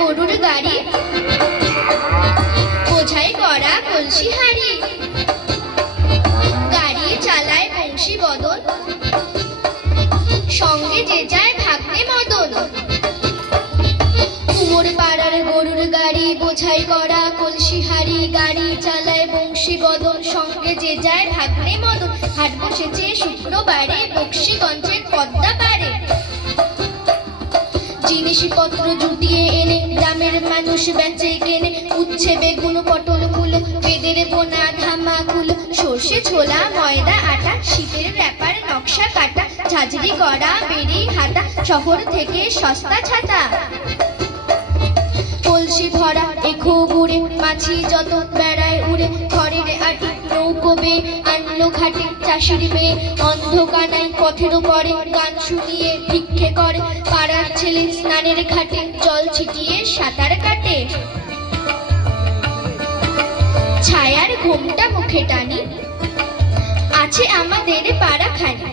গরুর গাড়ি, বোঝাই করা কলসি হাড়ি, গাড়ি চালায় বংশী বদন, সঙ্গে যে যায় ভাগ্নে মদন। কুমোর পাড়ার গরুর গাড়ি, বোঝাই করা কলসি হাড়ি, গাড়ি চালায় বংশী বদন, সঙ্গে যে যায় ভাগ্নে মদন। হাট বসেছে শুক্রবারে বক্সিগঞ্জের পদ্মা পারে, জিনিসপত্র জুটিয়ে এনে গ্রামের মানুষ বেচে কেনে। উচ্ছে বেগুন পটল কুলো, বেদের বোনা ধামা কুলো, সর্ষে ছোলা ময়দা আটা, শীতের ব্যাপার নকশা কাটা, ঝাঁঝরি করা বেরি হাতা, শহর থেকে সস্তা ছাতা। কলসি ভরা এখো গুড়ে, মাছি যত বেড়ায় উড়ে, ঘরের আটি নৌকো বে আনলো ঘাটে চাষির মেয়ে। অন্ধ কানাই পথের পরে গান শুনিয়ে ভিক্ষে করে, পাড়ার ছেলে স্নানের ঘাটে জল ছিটিয়ে সাঁতার কাটে। ছায়ার ঘোমটা মুখে টানি, আছে আমাদের পাড়া খানি,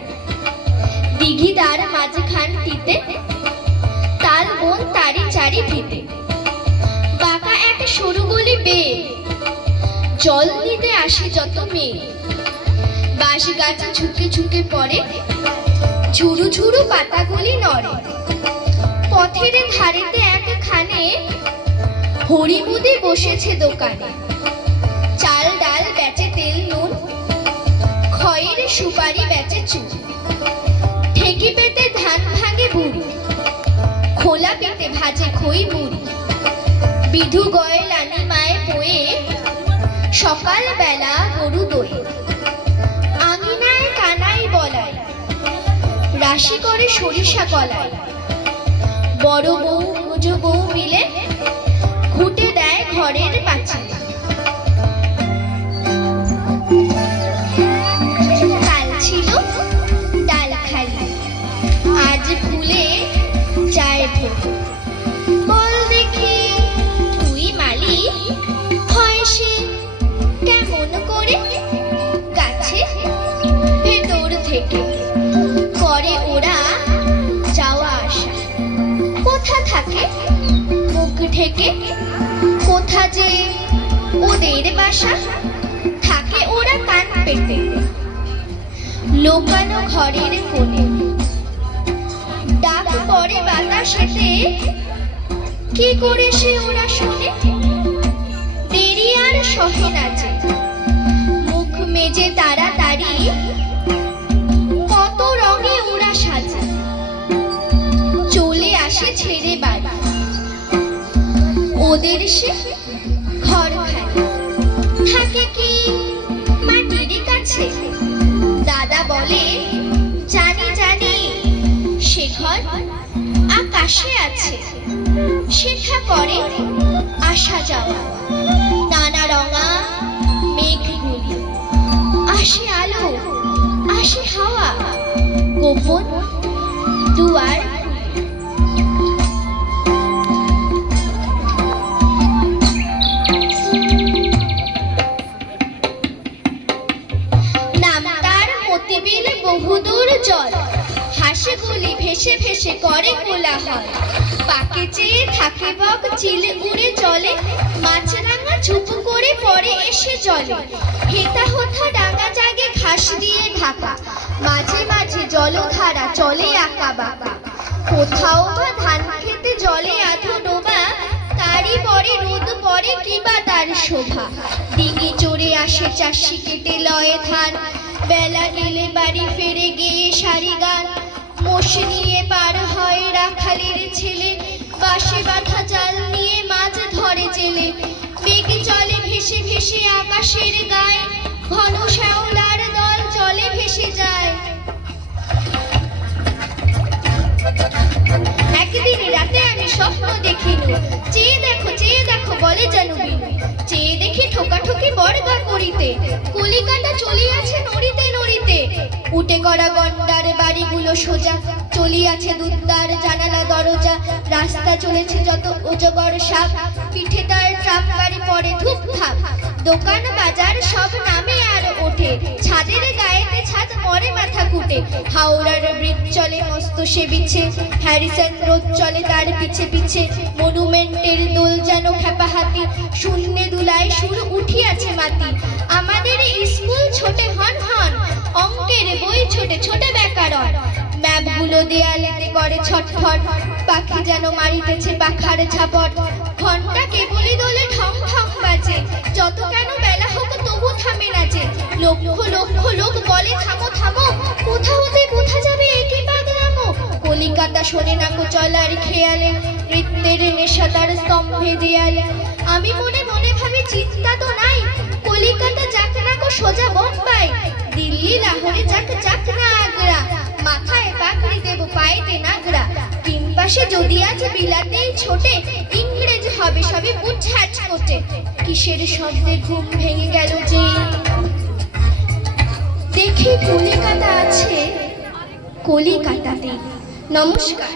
দিঘিদার মাঝখানটিতে তাল বোন তারি চারি ফিতে। বাঁকা এক সরু গলি বেয়ে জল নিতে আসে যত মেয়ে, বাঁশ গাছ ঝুঁকে ঝুঁকে পড়ে, ঝুরু ঝুরু পাতাগুলি নড়ে। পথের ধারেতে একখানে হরিমুদি বসেছে দোকানে, চাল ডাল বেচে তেল নুন, খয়ের সুপারি বেচে চুন। ঠেকি পেতে ধান ভাঙে বুড়ি, খোলা পেতে ভাজে খই মুড়ি। বিধু গয়লানি মায়ে বয়ে, সকাল বেলা গরু দই। আঙিনায় কানাই বলাই, রাশি করে সরিষা কলাই। বড় বউ মেজ বউ মিলে ঘুটে দেয় ঘরের পাঁচিলে। কাল ছিল ডাল খালি, আজ ফুলে যায় ভোগ। বল দেখি তুই মালি, হয় সে কেমন করে? গাছে ভেতর থেকে করে ওরা যাওয়া আসা, কোথা থাকে মুখ ঢেকে, কোথা যে ওদের বাসা। থাকে ওরা কান পেতে লোকানো ঘরের কোণে, ডাক পড়ে বাতাসেতে, কি করে সে ওরা শোনে? দেরি আর সহে না যে, মুখ মেজে তাড়াতাড়ি, কত রঙে ওরা সাজে। চলে আসে ছেড়ে বাড়ি, ওদের সে ঘর খালি। থাকে কি মাটির কাছে? দাদা বলে জানি জানি, সে ঘর আকাশে আছে। সেথা করে আসা যাওয়া নানা রঙা মেঘগুলি, আসে আলো আসে হাওয়া, গোপন দুয়ার। নামতার মতিবিল বহুদূর জল, হাসে গুলি ভেসে ভেসে করে কোলাহল। পাকে চেয়ে থাকে বক চিলে উড়ে চলে, মাছরাঙা ঝুপু করে পড়ে এসে জলে। হেতা হোথা ডাঙা জাগে ঘাস দিয়ে ঢাকা, মাঝে মাঝে জলধারা চলে আঁকা বাঁকা। কোথাও বা ধান খেতে জলে আধো ডোবা, তারই পরে রোদ পড়ে কিবা তার শোভা। ডিঙি চড়ে আসে চাষি কেটে লয়ে ধান, বেলা গেলে বাড়ি ফেরে গিয়ে সারি গান। মোষ নিয়ে পার হয় রাখালের ছেলে, বাঁশে বাঁধা জাল নিয়ে মাছ ধরে জেলে। মেঘ চলে ভেসে ভেসে আকাশের গায়ে, ঘন শ্যাওলার দল চলে ভেসে যায়। একদিন রাতে আমি স্বপ্ন দেখিনু, চেয়ে দেখো বলে যেন বিনু। চেয়ে দেখি ঠোকাঠুকি বর্গা করিতে, কলিকাতা চলিয়াছে নড়িতে নড়িতে। উঠে করা গন্ডার বাড়িগুলো সোজা, চলিয়াছে দুদ্দার জানালা দরজা। রাস্তা চলেছে যত অজগর সাপ, পিঠে তার ট্রাম গাড়ি পড়ে ধূপ ধাপ। দোকান বাজার সব নামে আর ওঠে, ছাদের গায়েতে ছাদ মরে মাথা কুটে। হাওড়ার ব্রিজ চলে মস্ত সে বিছে, হ্যারিসন রোড চলে তার পিছে পিছে। মনুমেন্টের দোল যেন খেপা হাতি, শূন্যে দুলায় সুর উঠিয়াছে মাতি। আমাদের স্কুল ছোটে হন হন, অঙ্কের বই ছোটে ছোটে ব্যাকরণ। ম্যাপগুলো দেয়ালেতে করে ছটফট, পাখি যেন মারিতেছে পাখার ঝাপট। ঘন্টা কেবলই দোলে ঠং ঠং বাজে, যত কেন বেলা হোক তবু থামে না যে। লক্ষ লক্ষ লোক বলে থামো থামো, কোথা হতে কোথা যাবে একে পাগলামো। কলিকাতা শোনে না কো চলার খেয়ালে, নৃত্যের নেশা তার স্তম্ভে দেয়ালে। আমি মনে মনে ভাবি চিন্তা তো নাই, কলিকাতা যাক না কো সোজা বোম্বাই। দিল্লি লাহোরে যাক যাক না আগ্রা, মাথায় পাগড়ি দেব পায়েতে নাগরা। তিন পাশে যদি আছে বিলাতেই ছোটে, ইংরেজ হবে সবে বুঝাট কোটে। কিসের শব্দে ঘুম ভেঙে গেল যে, দেখি কলিকাতা আছে কলিকাতাতে। নমস্কার।